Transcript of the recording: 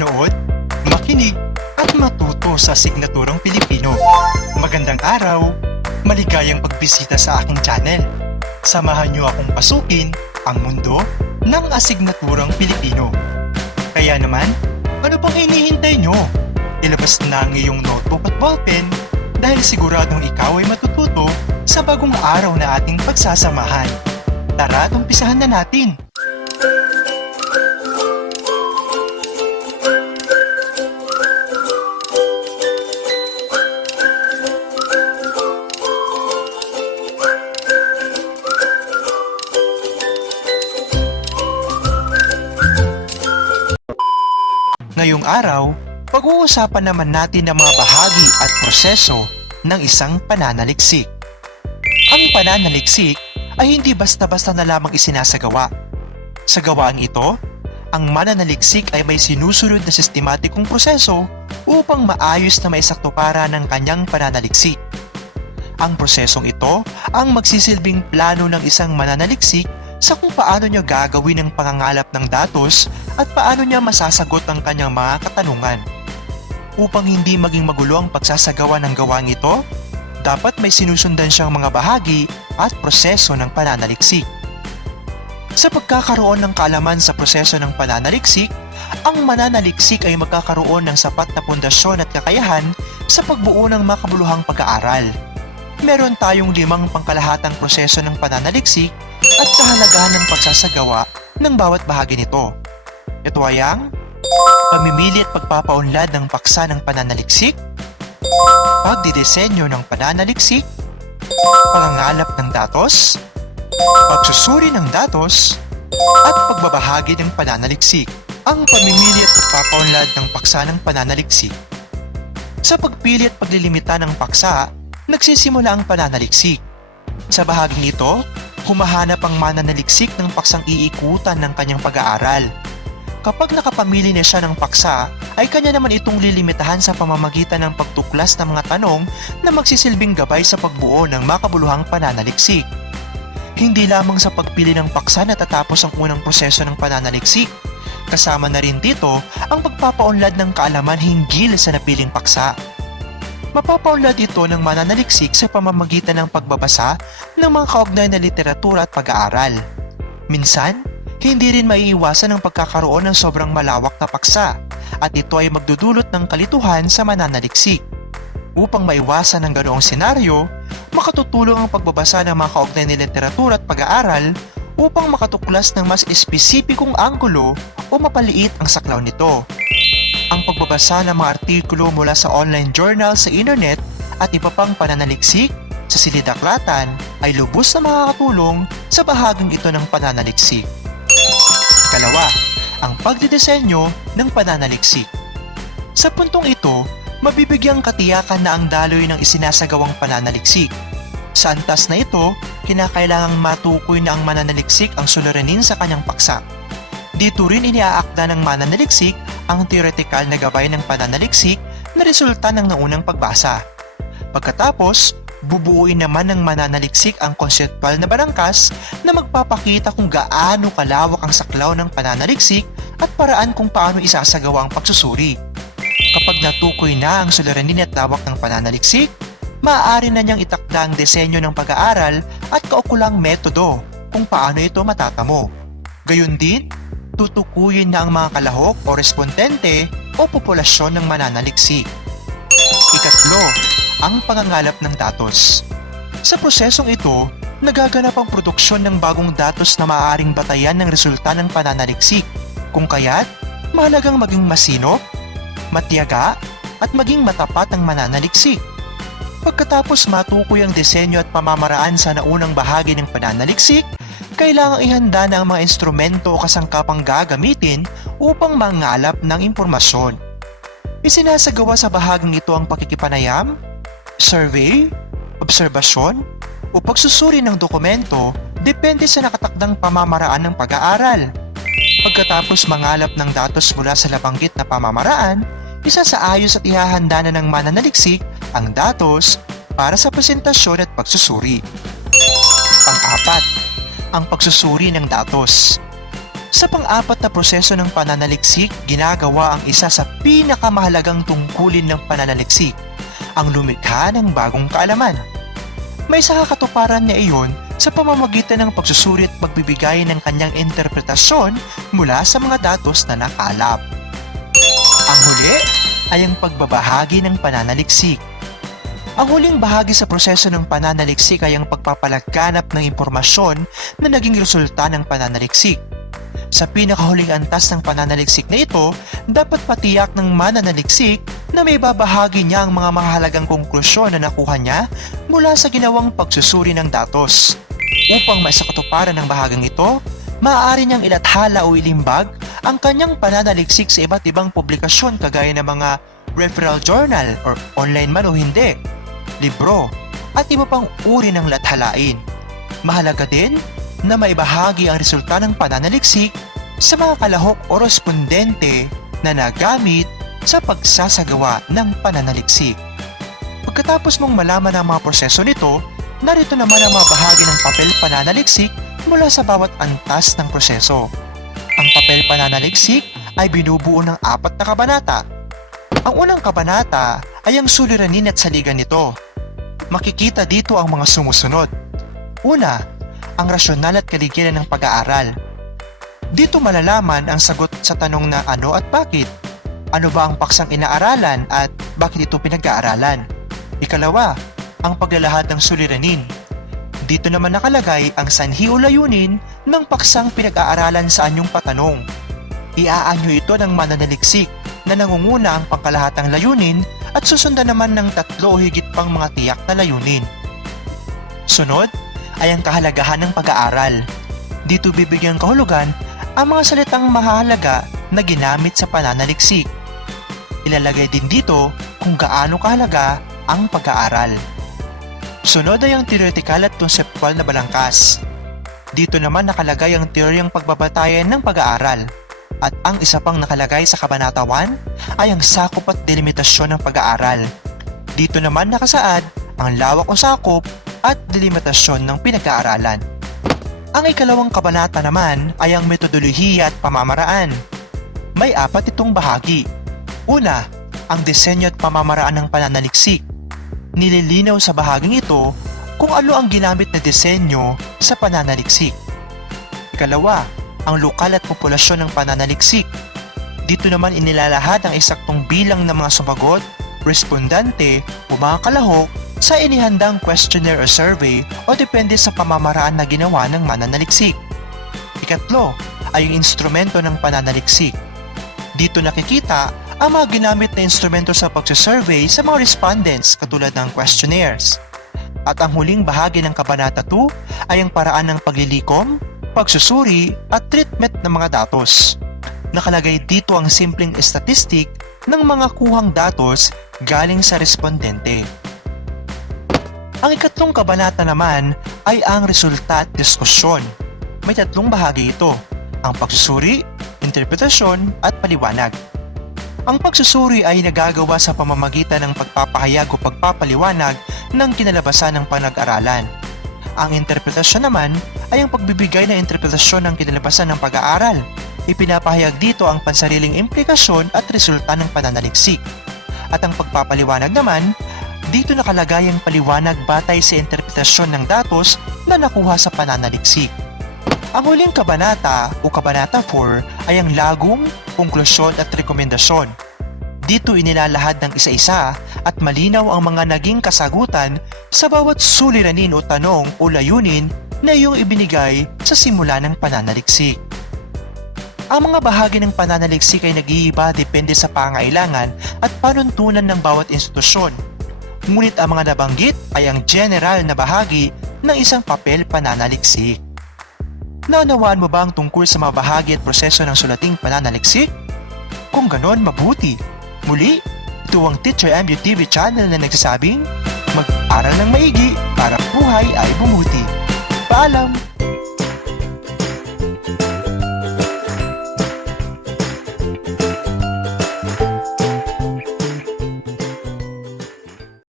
manood, makinig, at matuto sa signaturang Pilipino. Magandang araw! Maligayang pagbisita sa aking channel. Samahan niyo akong pasukin ang mundo ng asignaturang Pilipino. Kaya naman, ano pang hinihintay nyo? Ilabas na ang iyong notebook at ballpen dahil siguradong ikaw ay matututo sa bagong araw na ating pagsasamahan. Tara at umpisahan na natin! Ngayong araw, pag-uusapan naman natin ang mga bahagi at proseso ng isang pananaliksik. Ang pananaliksik ay hindi basta-basta na lamang isinasagawa. Sa gawaang ito, ang mananaliksik ay may sinusunod na sistematikong proseso upang maayos na maisaktuparan ng kanyang pananaliksik. Ang prosesong ito ang magsisilbing plano ng isang mananaliksik sa kung paano niya gagawin ang pangangalap ng datos at paano niya masasagot ang kanyang mga katanungan. Upang hindi maging magulo ang pagsasagawa ng gawaang ito, dapat may sinusundan siyang mga bahagi at proseso ng pananaliksik. Sa pagkakaroon ng kaalaman sa proseso ng pananaliksik, ang mananaliksik ay magkakaroon ng sapat na pundasyon at kakayahan sa pagbuo ng makabuluhang pag-aaral. Meron tayong limang pangkalahatang proseso ng pananaliksik at kahalagahan ng pagsasagawa ng bawat bahagi nito. Ito ay ang pamimili at pagpapaunlad ng paksa ng pananaliksik, pagdidesenyo ng pananaliksik, pangangalap ng datos, pagsusuri ng datos, at pagbabahagi ng pananaliksik. Ang pamimili at pagpapaunlad ng paksa ng pananaliksik. Sa pagpili at paglilimita ng paksa, nagsisimula ang pananaliksik. Sa bahaging ito, humahanap ang mananaliksik ng paksang iikutan ng kanyang pag-aaral. Kapag nakapamili na siya ng paksa, ay kanya naman itong lilimitahan sa pamamagitan ng pagtuklas ng mga tanong na magsisilbing gabay sa pagbuo ng makabuluhang pananaliksik. Hindi lamang sa pagpili ng paksa natatapos ang unang proseso ng pananaliksik. Kasama na rin dito ang pagpapaunlad ng kaalaman hinggil sa napiling paksa. Mapapaunlad ito ng mananaliksik sa pamamagitan ng pagbabasa ng mga kaugnay na literatura at pag-aaral. Minsan, hindi rin maiiwasan ang pagkakaroon ng sobrang malawak na paksa at ito ay magdudulot ng kalituhan sa mananaliksik. Upang maiwasan ang ganoong senaryo, makatutulong ang pagbabasa ng mga kaugnay na literatura at pag-aaral upang makatuklas ng mas espesipikong anggulo o mapaliit ang saklaw nito. Ang pagbabasa ng mga artikulo mula sa online journal sa internet at iba pang pananaliksik sa silidaklatan ay lubos na makakatulong sa bahaging ito ng pananaliksik. Ikalawa, ang pagdidesenyo ng pananaliksik. Sa puntong ito, mabibigyang katiyakan na ang daloy ng isinasagawang pananaliksik. Sa antas na ito, kinakailangang matukoy na ang mananaliksik ang suliranin sa kanyang paksa. Dito rin iniaakda ng mananaliksik ang theoretical na gabay ng pananaliksik na resulta ng naunang pagbasa. Pagkatapos, bubuuin naman ng mananaliksik ang konseptual na barangkas na magpapakita kung gaano kalawak ang saklaw ng pananaliksik at paraan kung paano isasagawa ang pagsusuri. Kapag natukoy na ang suliranin at lawak ng pananaliksik, maaari na niyang itakda ang disenyo ng pag-aaral at kaukulang metodo kung paano ito matatamo. Gayun din, tutukuyin na ang mga kalahok o respondente o populasyon ng mananaliksik. Ikatlo, ang pangangalap ng datos. Sa prosesong ito, nagaganap ang produksyon ng bagong datos na maaaring batayan ng resulta ng pananaliksik. Kung kaya't, mahalagang maging masinop, matiyaga, at maging matapat ang mananaliksik. Pagkatapos matukoy ang disenyo at pamamaraan sa naunang bahagi ng pananaliksik, kailangang ihanda na ang mga instrumento o kasangkapang gagamitin upang mangalap ng impormasyon. Isinasagawa sa bahaging ito ang pakikipanayam, survey, obserbasyon, o pagsusuri ng dokumento depende sa nakatakdang pamamaraan ng pag-aaral. Pagkatapos mangalap ng datos mula sa nabanggit na pamamaraan, isa sa ayos at ihahanda na ng mananaliksik ang datos para sa presentasyon at pagsusuri. Pang-apat, ang pagsusuri ng datos. Sa pang-apat na proseso ng pananaliksik, ginagawa ang isa sa pinakamahalagang tungkulin ng pananaliksik, ang lumikha ng bagong kaalaman. May sa kakatuparan niya iyon sa pamamagitan ng pagsusuri at pagbibigay ng kanyang interpretasyon mula sa mga datos na nakalap. Ang huli ay ang pagbabahagi ng pananaliksik. Ang huling bahagi sa proseso ng pananaliksik ay ang pagpapalaganap ng impormasyon na naging resulta ng pananaliksik. Sa pinakahuling antas ng pananaliksik na ito, dapat patiyak ng mananaliksik na may babahagi niya ang mga mahalagang konklusyon na nakuha niya mula sa ginawang pagsusuri ng datos. Upang maisakatuparan ng bahagang ito, maaari niyang ilathala o ilimbag ang kanyang pananaliksik sa iba't ibang publikasyon kagaya ng mga referral journal or online man o hindi, libro, at iba pang uri ng lathalain. Mahalaga din na maibahagi ang resulta ng pananaliksik sa mga kalahok o respondente na nagamit sa pagsasagawa ng pananaliksik. Pagkatapos mong malaman ang mga proseso nito, narito naman ang mga bahagi ng papel pananaliksik mula sa bawat antas ng proseso. Ang papel pananaliksik ay binubuo ng apat na kabanata. Ang unang kabanata ay ang suliranin at saligan nito. Makikita dito ang mga sumusunod. Una, ang rasyonal at kaligiran ng pag-aaral. Dito malalaman ang sagot sa tanong na ano at bakit. Ano ba ang paksang inaaralan at bakit ito pinag-aaralan? Ikalawa, ang paglalahad ng suliranin. Dito naman nakalagay ang sanhi o layunin ng paksang pinag-aaralan sa anyong patanong. Iaanyo ito ng mananaliksik na nangunguna ang pangkalahatang layunin at susundan naman ng tatlo o higit pang mga tiyak na layunin. Sunod ay ang kahalagahan ng pag-aaral. Dito bibigyan kahulugan ang mga salitang mahalaga na ginamit sa pananaliksik. Ilalagay din dito kung gaano kahalaga ang pag-aaral. Sunod ay ang theoretical at conceptual na balangkas. Dito naman nakalagay ang teoryang pagbabatayan ng pag-aaral. At ang isa pang nakalagay sa Kabanata 1 ay ang sakop at delimitasyon ng pag-aaral. Dito naman nakasaad ang lawak o sakop at delimitasyon ng pinag-aaralan. Ang ikalawang kabanata naman ay ang metodolohiya at pamamaraan. May apat itong bahagi. Una, ang disenyo at pamamaraan ng pananaliksik. Nililinaw sa bahaging ito kung ano ang ginamit na disenyo sa pananaliksik. Ikalawa, ang lokal at populasyon ng pananaliksik. Dito naman inilalahad ang eksaktong bilang ng mga sumagot, respondente o mga kalahok sa inihandang questionnaire o survey o depende sa pamamaraan na ginawa ng mananaliksik. Ikatlo ay yung instrumento ng pananaliksik. Dito nakikita ang mga ginamit na instrumento sa pagsasurvey sa mga respondents katulad ng questionnaires. At ang huling bahagi ng Kabanata 2 ay ang paraan ng paglilikom, pagsusuri at treatment ng mga datos. Nakalagay dito ang simpleng statistic ng mga kuhang datos galing sa respondente. Ang ikatlong kabanata naman ay ang resulta at diskusyon. May tatlong bahagi ito, ang pagsusuri, interpretasyon at paliwanag. Ang pagsusuri ay nagagawa sa pamamagitan ng pagpapahayag o pagpapaliwanag ng kinalabasan ng panag-aralan. Ang interpretasyon naman ay ang pagbibigay ng interpretasyon ng kinalabasan ng pag-aaral. Ipinapahayag dito ang pansariling implikasyon at resulta ng pananaliksik. At ang pagpapaliwanag naman dito nakalagay ang paliwanag batay sa interpretasyon ng datos na nakuha sa pananaliksik. Ang huling kabanata o kabanata 4 ay ang lagong, konklusyon at rekomendasyon. Dito inilalahad ng isa-isa at malinaw ang mga naging kasagutan sa bawat suliranin o tanong o layunin na iyong ibinigay sa simula ng pananaliksik. Ang mga bahagi ng pananaliksik ay nag-iiba depende sa pangailangan at panuntunan ng bawat institusyon ngunit ang mga nabanggit ay ang general na bahagi ng isang papel pananaliksik. Naunawaan mo ba ang tungkol sa mga bahagi at proseso ng sulating pananaliksik? Kung ganon, mabuti. Muli, ito ang Teacher MUTV channel na nagsasabing, mag-aral ng maigi para buhay ay bumuti. Paalam!